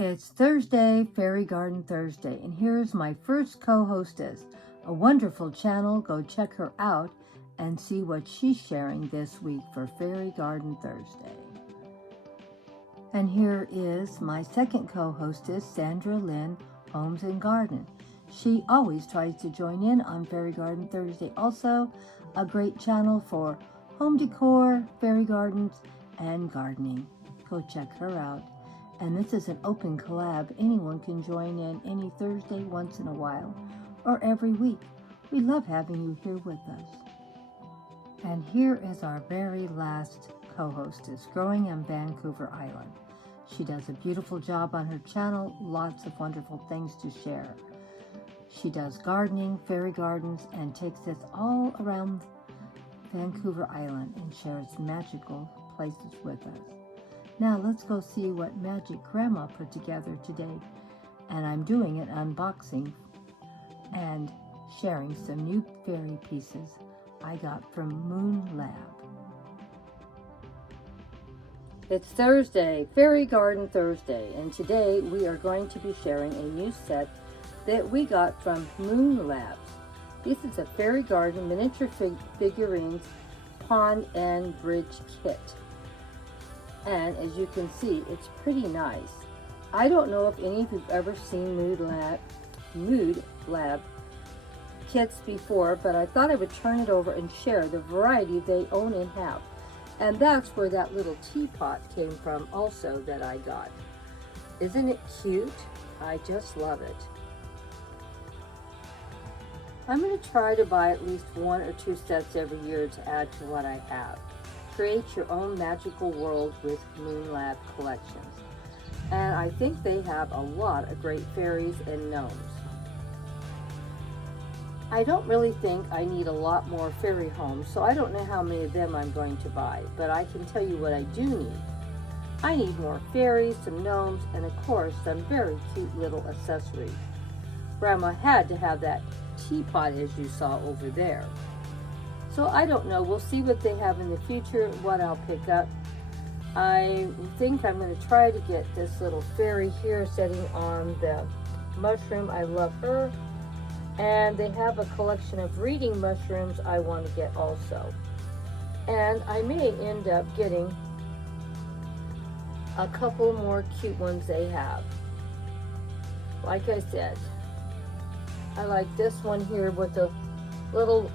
It's Thursday, Fairy Garden Thursday, and here's my first co-hostess. A wonderful channel. Go check her out and see what she's sharing this week for Fairy Garden Thursday. And here is my second co-hostess, Sandra Lynn, Homes and Garden. She always tries to join in on Fairy Garden Thursday. Also, a great channel for home decor, fairy gardens, and gardening. Go check her out. And this is an open collab. Anyone can join in any Thursday once in a while or every week. We love having you here with us. And here is our very last co-hostess, growing on Vancouver Island. She does a beautiful job on her channel, lots of wonderful things to share. She does gardening, fairy gardens, and takes us all around Vancouver Island and shares magical places with us. Now let's go see what magic Grandma put together today. And I'm doing an unboxing and sharing some new fairy pieces I got from Moon Lab. It's Thursday, Fairy Garden Thursday, and today we are going to be sharing a new set that we got from Moon Labs. This is a fairy garden miniature figurines pond and bridge kit. And as you can see, it's pretty nice. I don't know if any of you've ever seen Mood Lab kits before, but I thought I would turn it over and share the variety they own and have. And that's where that little teapot came from also that I got. Isn't it cute? I just love it. I'm going to try to buy at least 1 or 2 sets every year to add to what I have. Create your own magical world with Moon Lab collections. And I think they have a lot of great fairies and gnomes. I don't really think I need a lot more fairy homes, so I don't know how many of them I'm going to buy, but I can tell you what I do need. I need more fairies, some gnomes, and of course some very cute little accessories. Grandma had to have that teapot as you saw over there. So I don't know, we'll see what they have in the future, what I'll pick up. I think I'm going to try to get this little fairy here sitting on the mushroom. I love her. And they have a collection of reading mushrooms I want to get also. And I may end up getting a couple more cute ones they have. Like I said, I like this one here with the little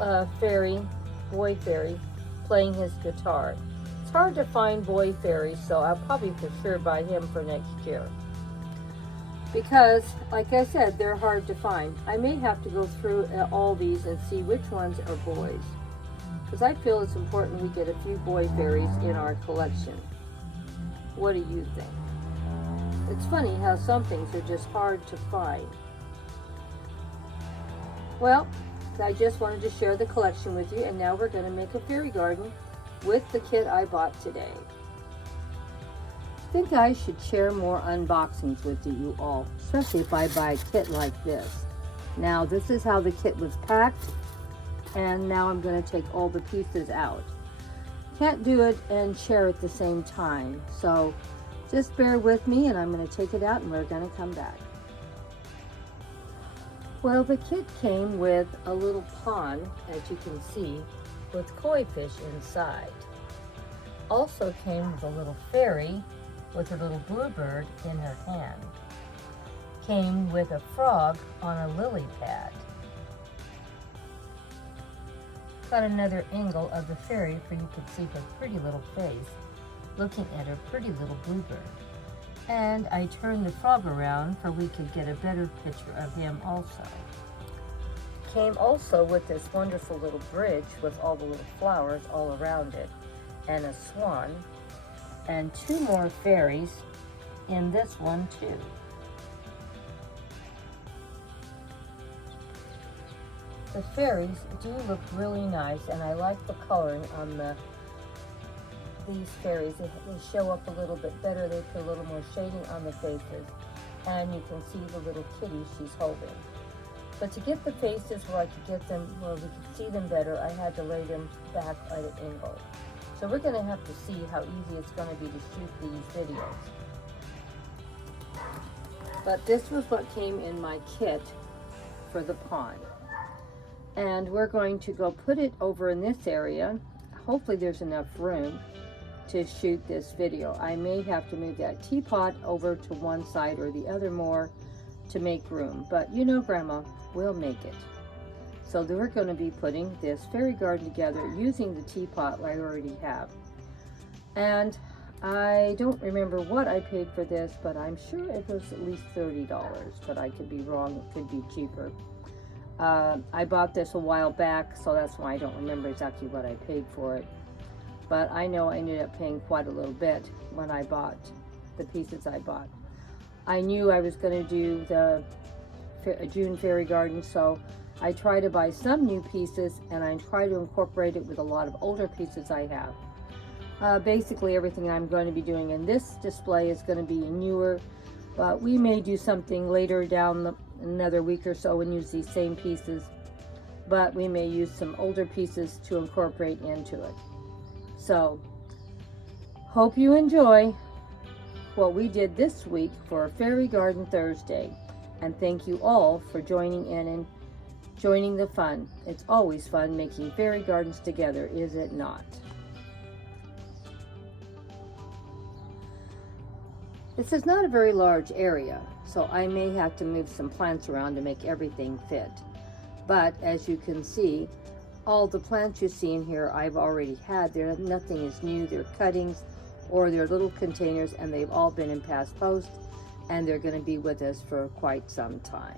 boy fairy playing his guitar. It's hard to find boy fairies, so I'll probably for sure buy him for next year. Because, like I said, they're hard to find. I may have to go through all these and see which ones are boys. Because I feel it's important we get a few boy fairies in our collection. What do you think? It's funny how some things are just hard to find. Well, I just wanted to share the collection with you, and now we're going to make a fairy garden with the kit I bought today. I think I should share more unboxings with you all, especially if I buy a kit like this. Now, this is how the kit was packed, and now I'm going to take all the pieces out. Can't do it and share at the same time, so just bear with me, and I'm going to take it out and we're going to come back. Well, the kit came with a little pond, as you can see, with koi fish inside. Also came with a little fairy with a little bluebird in her hand. Came with a frog on a lily pad. Got another angle of the fairy for you could see her pretty little face looking at her pretty little bluebird. And I turned the frog around for we could get a better picture of him also. Came also with this wonderful little bridge with all the little flowers all around it, and a swan, and 2 more fairies in this one too. The fairies do look really nice, and I like the coloring on these fairies. They show up a little bit better. They put a little more shading on the faces, and you can see the little kitty she's holding. But to get the faces where I could get them, where we could see them better, I had to lay them back at an angle. So we're going to have to see how easy it's going to be to shoot these videos. But this was what came in my kit for the pond. And we're going to go put it over in this area. Hopefully there's enough room to shoot this video. I may have to move that teapot over to one side or the other more to make room. But you know, Grandma will make it. So we're going to be putting this fairy garden together using the teapot I already have. And I don't remember what I paid for this, but I'm sure it was at least $30, but I could be wrong. It could be cheaper. I bought this a while back, so that's why I don't remember exactly what I paid for it. But I know I ended up paying quite a little bit when I bought the pieces I bought. I knew I was going to do the June fairy garden, so I try to buy some new pieces and I try to incorporate it with a lot of older pieces I have. Basically everything I'm going to be doing in this display is going to be newer, but we may do something later down another week or so and use these same pieces, but we may use some older pieces to incorporate into it. So hope you enjoy what we did this week for Fairy Garden Thursday, and thank you all for joining in and joining the fun. It's always fun making fairy gardens together, is it not? This is not a very large area, so I may have to move some plants around to make everything fit. But as you can see, all the plants you see in here I've already had. Nothing is new. They're cuttings or they're little containers, and they've all been in past posts, and they're going to be with us for quite some time.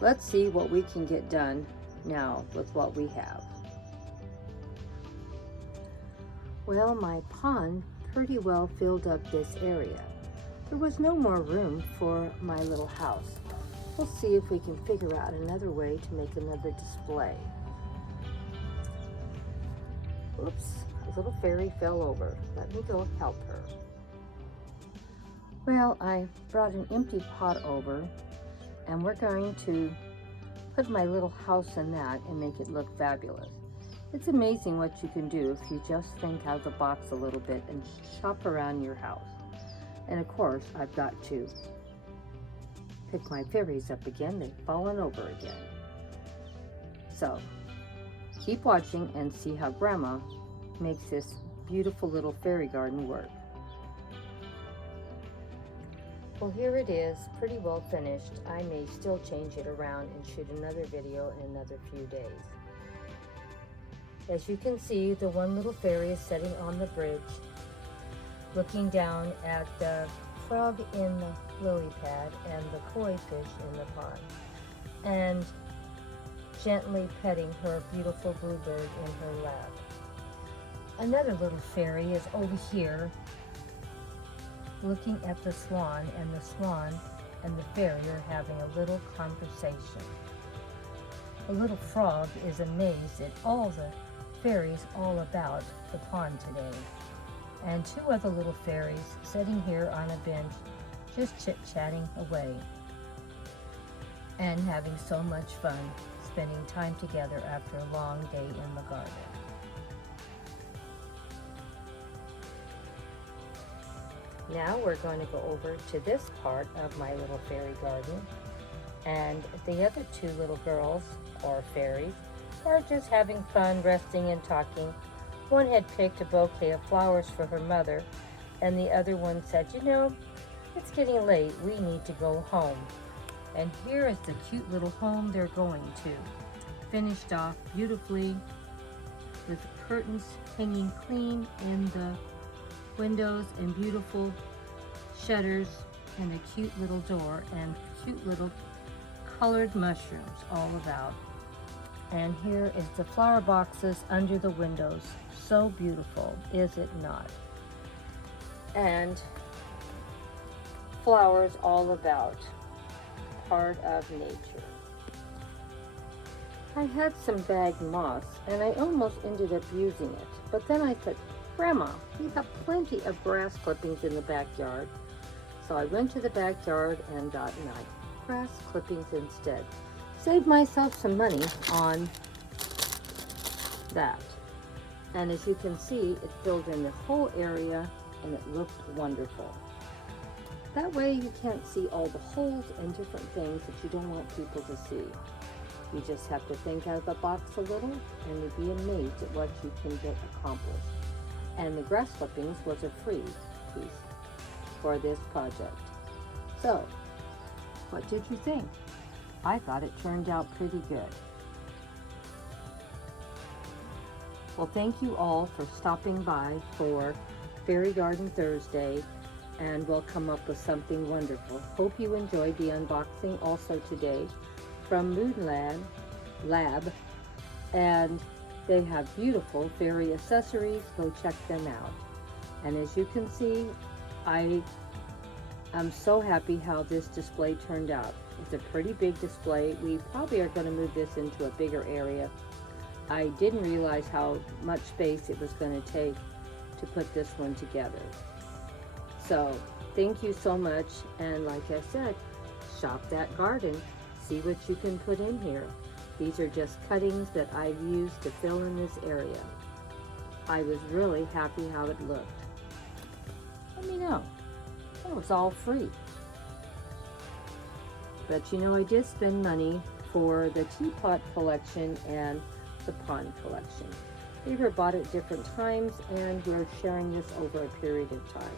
Let's see what we can get done now with what we have. Well, my pond pretty well filled up this area. There was no more room for my little house. We'll see if we can figure out another way to make another display. Oops, the little fairy fell over. Let me go help her. Well, I brought an empty pot over, and we're going to put my little house in that and make it look fabulous. It's amazing what you can do if you just think out of the box a little bit and shop around your house. And of course, I've got to pick my fairies up again. They've fallen over again. So, keep watching and see how Grandma makes this beautiful little fairy garden work. Well, here it is, pretty well finished. I may still change it around and shoot another video in another few days. As you can see, the one little fairy is sitting on the bridge, looking down at the frog in the lily pad and the koi fish in the pond, and gently petting her beautiful bluebird in her lap. Another little fairy is over here looking at the swan, and the swan and the fairy are having a little conversation. The little frog is amazed at all the fairies all about the pond today. And two other little fairies sitting here on a bench just chit-chatting away and having so much fun spending time together after a long day in the garden. Now we're going to go over to this part of my little fairy garden, and the other two little girls, or fairies, are just having fun resting and talking. One had picked a bouquet of flowers for her mother, and the other one said, you know, it's getting late, we need to go home. And here is the cute little home they're going to. Finished off beautifully with curtains hanging clean in the windows and beautiful shutters and a cute little door and cute little colored mushrooms all about. And here is the flower boxes under the windows. So beautiful, is it not? And flowers all about, part of nature. I had some bagged moss and I almost ended up using it, but then I thought, Grandma, we have plenty of grass clippings in the backyard. So I went to the backyard and got my grass clippings instead. Saved myself some money on that. And as you can see, it filled in the whole area and it looked wonderful. That way you can't see all the holes and different things that you don't want people to see. You just have to think out of the box a little, and you'll be amazed at what you can get accomplished. And the grass clippings was a free piece for this project. So, what did you think? I thought it turned out pretty good. Well, thank you all for stopping by for Fairy Garden Thursday, and we'll come up with something wonderful. Hope you enjoyed the unboxing also today from Moonland Lab, and they have beautiful fairy accessories. Go check them out. And as you can see, I am so happy how this display turned out. It's a pretty big display. We probably are going to move this into a bigger area. I didn't realize how much space it was going to take to put this one together. So thank you so much, and like I said, shop that garden. See what you can put in here. These are just cuttings that I've used to fill in this area. I was really happy how it looked. Let me know. It was all free. But you know, I did spend money for the teapot collection and the pond collection. They were bought at different times, and we're sharing this over a period of time.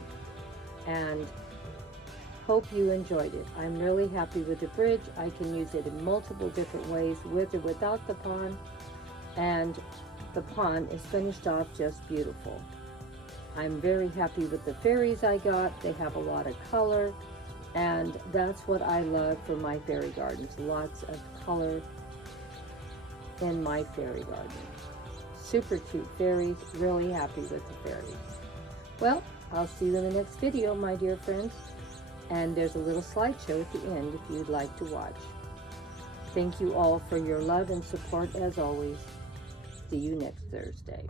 And hope you enjoyed it. I'm really happy with the bridge. I can use it in multiple different ways, with or without the pond. And the pond is finished off just beautiful. I'm very happy with the fairies I got. They have a lot of color, and that's what I love for my fairy gardens. Lots of color in my fairy garden. Super cute fairies. Really happy with the fairies. Well, I'll see you in the next video, my dear friends. And there's a little slideshow at the end if you'd like to watch. Thank you all for your love and support as always. See you next Thursday.